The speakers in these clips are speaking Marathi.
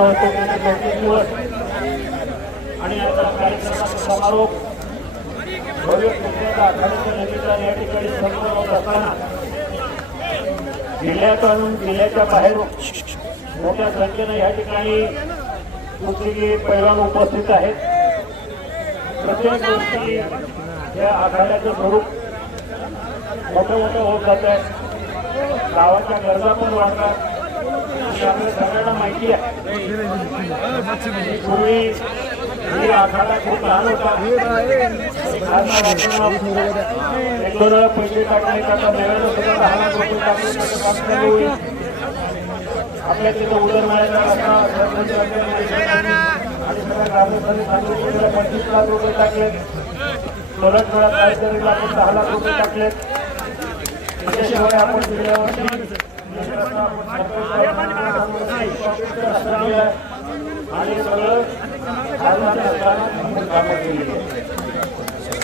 संपन्न होतो गेले दोन तीन दिवस आणि याचा कार्यक्रमाचा समारोप भव्य पुण्याच्या आखाड्याच्या निमित्ताने या ठिकाणी संपन्न होत असताना जिल्ह्यातून जिल्ह्याच्या बाहेरून मोठ्या संख्येनं या ठिकाणी कुस्तीगीर पैलवान उपस्थित आहेत. प्रत्येक गोष्टी या आघाड्याचं स्वरूप मोठं मोठं होत जात आहे गावाच्या गरजा पण वाढतात. आपल्या सगळ्यांना माहिती आहे. पूर्वी ही आखाडा खूप लहान होता. एक पैसे टाकले आता नव्यानं सुद्धा दहा लाख रुपये टाकले त्याचं होईल आपल्या तिथं उदरमाळ्याचा रस्ता पंचवीस लाख रुपये टाकले सोलट काहीतरीला आपण दहा लाख रुपये त्याच्याशिवाय आपण आणि सगळं कामं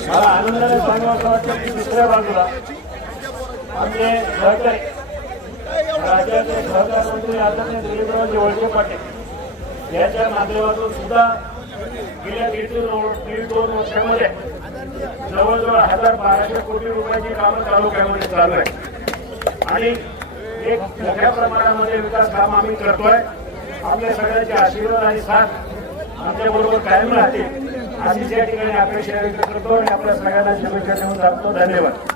मला आनंदाने सांगावं वाटतं की दुसऱ्या बाजूला आमचे सहकारी राज्याचे सहकार मंत्री आदरणीय दिलीपरावजी वळके पाटील याच्या माध्यमातून सुद्धा गेल्या दीड दीड दोन वर्षामध्ये जवळजवळ हजार बाराशे कोटी रुपयाची कामं तालुक्यामध्ये चालू आहे आणि एक मोठ्या प्रमाणामध्ये विकास काम आम्ही करतोय. आपल्या सगळ्यांचे आशीर्वाद आणि साथ आमच्या बरोबर कायम राहतील. अशीच या ठिकाणी अपेक्षा व्यक्त करतो आणि आपल्या सगळ्यांना शुभेच्छा देऊन जातो. धन्यवाद.